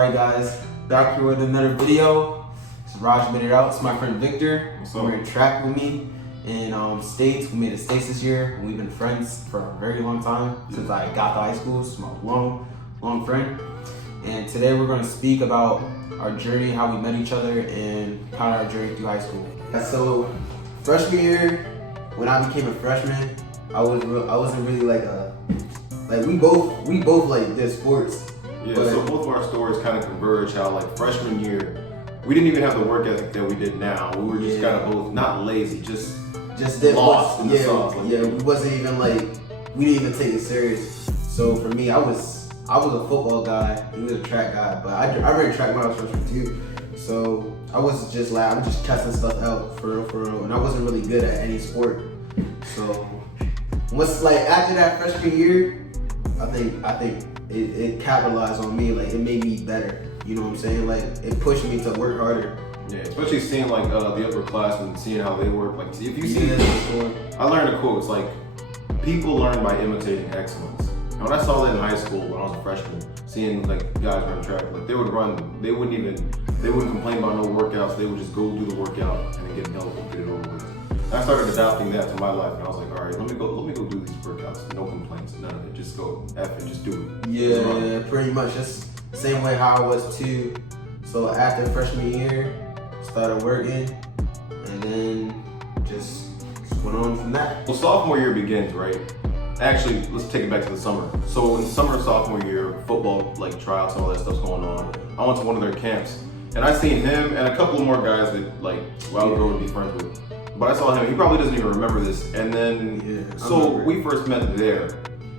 Alright guys, back here with another video. So Raj made it out. It's my friend Victor. We're in track with me in States. We made it States this year. We've been friends for a very long time, since I got to high school. So my long friend. And today we're going to speak about our journey, how we met each other, and kind of our journey through high school. So freshman year, when I became a freshman, I wasn't really we both like did sports. Yeah, so both of our stories kind of converge how like freshman year, we didn't even have the work ethic that we did now. We were just kind of both, not lazy, just lost in the sauce. We wasn't even we didn't even take it serious. So for me, I was a football guy, he was a track guy, but I ran track when I was freshman too. So I was just I'm just testing stuff out for real, and I wasn't really good at any sport. So once after that freshman year, I think it capitalized on me, it made me better. You know what I'm saying? It pushed me to work harder. Yeah, especially seeing the upperclassmen, seeing how they work. If you see, I learned a quote. It's like, people learn by imitating excellence. And when I saw that in high school when I was a freshman, seeing guys run track, they would run, they wouldn't complain about no workouts. They would just go do the workout and then get it over with. I started adopting that to my life, and I was like, all right, let me go do these workouts. No complaints, none of it. Just go F it, just do it. Yeah, pretty much. That's the same way how I was too. So after freshman year, started working, and then just went on from that. Well, sophomore year begins, right? Actually, let's take it back to the summer. So in the summer of sophomore year, football, tryouts, all that stuff's going on. I went to one of their camps, and I seen him and a couple of more guys that I would go and be friends with. But I saw him, he probably doesn't even remember this. And then, we first met there.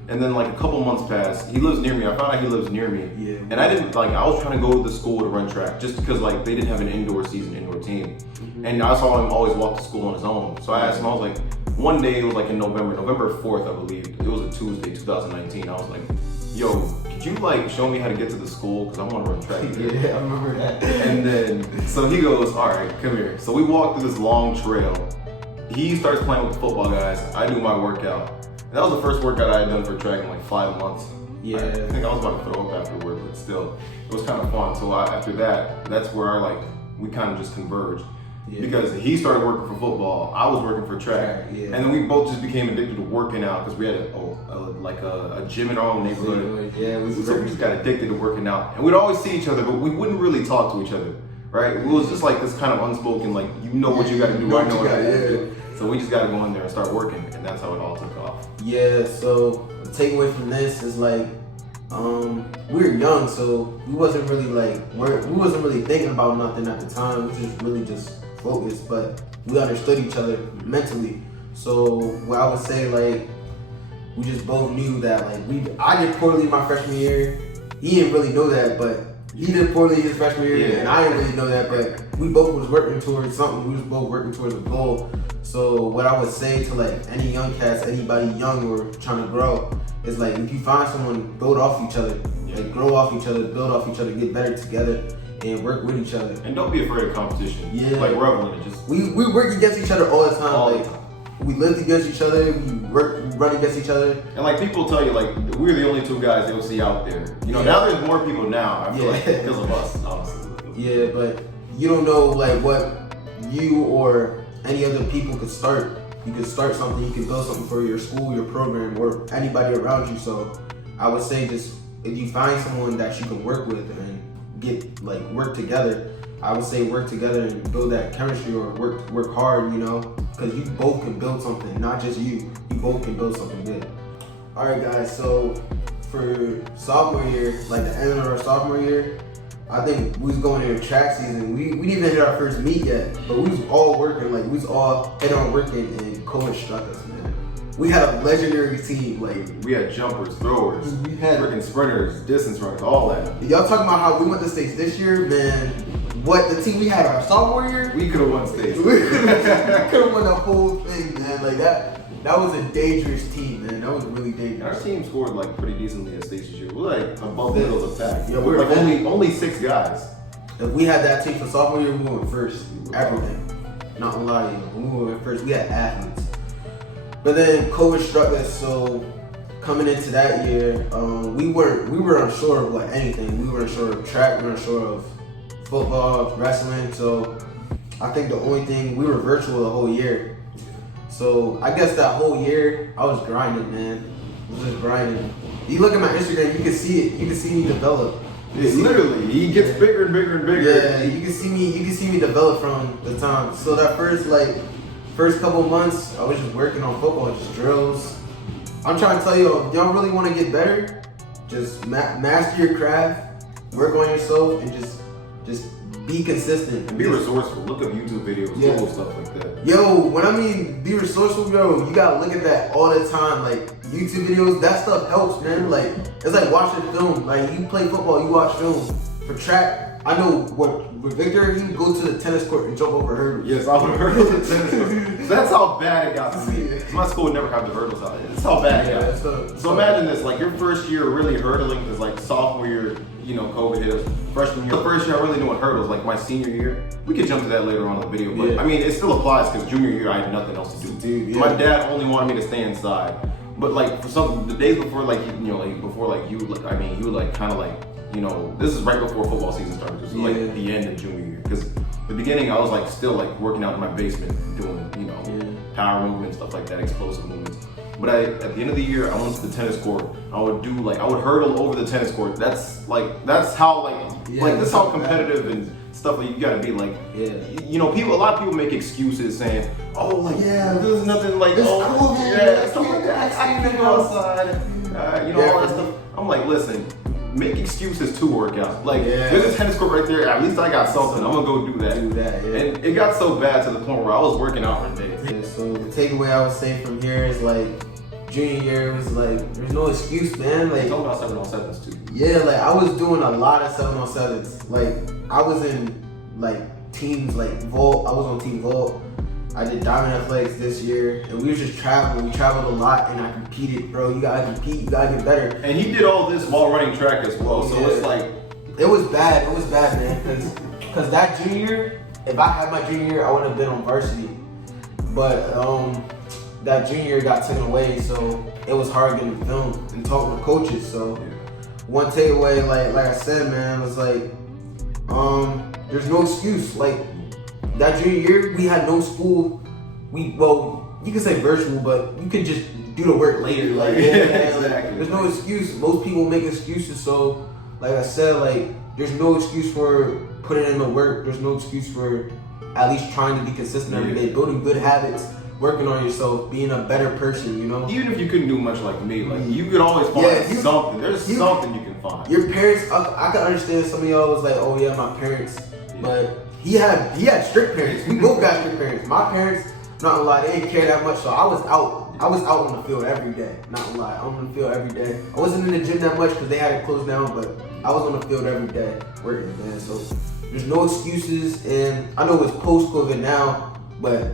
And then a couple months passed. He lives near me. I found out he lives near me. Yeah. And I didn't, I was trying to go to the school to run track just because they didn't have an indoor team. Mm-hmm. And I saw him always walk to school on his own. So I asked him, I was like, one day, it was in November 4th, I believe. It was a Tuesday, 2019. I was like, yo, could you show me how to get to the school? Because I want to run track. Yeah, I remember that. And then, so he goes, all right, come here. So we walked through this long trail. He starts playing with the football guys. I do my workout. And that was the first workout I had done for track in 5 months. Yeah. I think I was about to throw up afterward, but still, it was kind of fun. So after that, that's where we kind of just converged. Yeah. Because he started working for football, I was working for track. Yeah. And then we both just became addicted to working out because we had a gym in our own neighborhood. Yeah, we just got addicted to working out. And we'd always see each other, but we wouldn't really talk to each other, right? It was just this kind of unspoken, what you got to do, I know what I got to do. So we just got to go in there and start working, and that's how it all took off. Yeah, so the takeaway from this is we were young, so we wasn't really thinking about nothing at the time. We just really just focused, but we understood each other mentally. So what I would say, we just both knew that I did poorly my freshman year. He didn't really know that, but he did poorly his freshman year, and I didn't really know that, but we both was working towards something. We was both working towards a goal. So what I would say to any young cats, anybody young or trying to grow, is if you find someone, build off each other, grow off each other, build off each other, get better together, and work with each other. And don't be afraid of competition. Yeah, revel in it. Just we work against each other all the time. We lived against each other, we run against each other. And people tell you we're the only two guys they'll see out there. Now there's more people now, I feel because of us, honestly. Yeah, but you don't know what you or any other people could start. You could start something, you could build something for your school, your program, or anybody around you. So I would say just if you find someone that you can work with and get work together, I would say work together and build that chemistry, or work hard, because you both can build something, not just you. You both can build something good. All right, guys. So for sophomore year, the end of our sophomore year, I think we was going into track season. We didn't even hit our first meet yet, but we was all working. We was all head on working, and COVID struck us, man. We had a legendary team. We had jumpers, throwers, we had freaking sprinters, distance runners, all that. Y'all talking about how we went to states this year, man? What the team we had our sophomore year? We could have won states. We could have won the whole thing, man. That was a dangerous team, man. That was really dangerous. Our team scored pretty decently at states this year. We're above the middle of the pack. Yeah, we were only 6 guys. If we had that team for sophomore year, we went first. Everything. Not gonna lie to you. We went first. We had athletes. But then COVID struck us, so coming into that year, we were unsure of anything. We were unsure of track, we were unsure of football, wrestling. So I think the only thing, we were virtual the whole year. So I guess that whole year I was grinding, man. I was just grinding. You look at my Instagram, you can see it. You can see me develop. It's literally, he gets bigger and bigger and bigger. Yeah, you can see me develop from the time. So that first couple months, I was just working on football, just drills. I'm trying to tell you, if y'all really want to get better, just master your craft, work on yourself, and just be consistent. And be resourceful. Look up YouTube videos, Google stuff like that. Yo, when I mean be resourceful, yo, you gotta look at that all the time. Like YouTube videos, that stuff helps, man. Like it's like watching film. Like you play football, you watch film. For track, I know with Victor, he would go to the tennis court and jump over hurdles. Yes, I would hurdle the tennis court. So that's how bad it got to me. My school would never have the hurdles out. That's how bad it got. So imagine this, like your first year really hurdling is like sophomore year, you know, COVID hit us. Freshman year, the first year I really knew what hurdles, like my senior year. We could jump to that later on in the video, but I mean, it still applies because junior year I had nothing else to do. Dude, my dad only wanted me to stay inside. But like for some, the days before, like, you know, like before, like you, like, I mean, he would like kind of like, you know, this is right before football season started. This is like the end of junior year. Because the beginning I was like still like working out in my basement, doing, you know, power movements, stuff like that, explosive movements. But at the end of the year, I went to the tennis court. I would hurdle over the tennis court. That's how this is how competitive and stuff like you gotta be like. You know, a lot of people make excuses saying, oh, like there's nothing like, it's oh, cool, man. stuff like that. I can go outside, you know, all that stuff. I'm like, listen, make excuses to work out. Like, there's a tennis court right there. At least I got something. I'm gonna go do that. And it got so bad to the point where I was working out one day. So the takeaway I would say from here is like, junior year was like, there's no excuse, man. Like, talking about 7-on-7s too. Yeah, like I was doing a lot of 7-on-7s. Like I was in like teams like vault. I was on team vault. I did diamond athletics this year, and we was just traveling. We traveled a lot, and I competed, bro. You gotta compete. You gotta get better. And he did all this while running track as well. So it's like, it was bad. It was bad, man. Cause that junior year, if I had my junior year, I would have been on varsity. But that junior year got taken away, so it was hard getting filmed and talking to coaches. So one takeaway, like I said, man, was like, there's no excuse. Like that junior year, we had no school. You can say virtual, but you could just do the work later. Like, exactly. There's no excuse. Most people make excuses. So, like I said, like there's no excuse for putting in the work. There's no excuse for at least trying to be consistent every day, building good habits, working on yourself, being a better person, you know? Even if you couldn't do much like me, like you could always find something. There's something you can find. Your parents, I can understand some of y'all was like, oh yeah, my parents. But he had strict parents. We both got strict parents. My parents, not gonna lie, they didn't care that much, so I was out. I was out on the field every day. Not gonna lie, I'm on the field every day. I wasn't in the gym that much because they had it closed down, but I was on the field every day working, man. So there's no excuses, and I know it's post-COVID now, but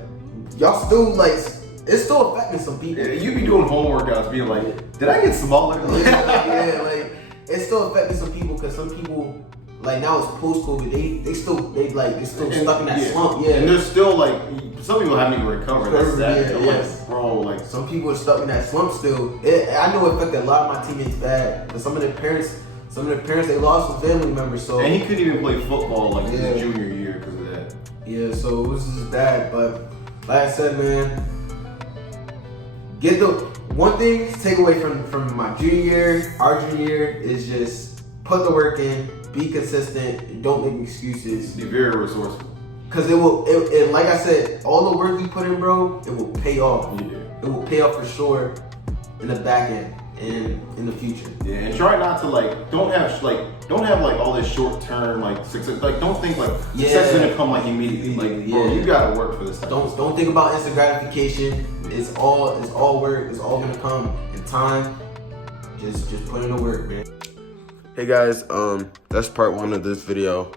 y'all still like, it's still affecting some people. Yeah, you be doing home workouts, being like, did I get smaller? Like it's still affecting some people because some people, like now it's post-COVID, they still stuck in that slump. Yeah, and there's still like some people haven't even recovered. That's sad. Like, bro, like some people are stuck in that slump still. I know it affected a lot of my teammates bad, but some of their parents they lost some family members. So and he couldn't even play football like his junior year because of that. Yeah, so it was just bad, but like I said, man, get the one thing to take away from my junior year, our junior year, is just put the work in, be consistent, and don't make excuses. Be very resourceful. Cause it like I said, all the work you put in, bro, it will pay off. Yeah. It will pay off for sure in the back end and in the future. Yeah, and try not to don't have all this short term success. Like don't think success is gonna come immediately. Like bro, you gotta work for this stuff. Don't think about instant gratification. It's all work. It's all gonna come in time. Just put in the work, man. Hey guys, that's part 1 of this video.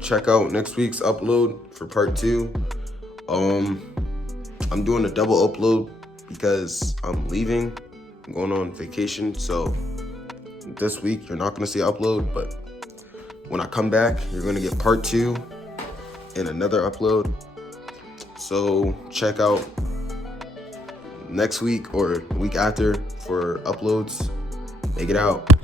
Check out next week's upload for part 2. I'm doing a double upload because I'm leaving. I'm going on vacation, so this week you're not gonna see an upload, but when I come back, you're gonna get part 2 and another upload. So check out next week or week after for uploads. Make it out.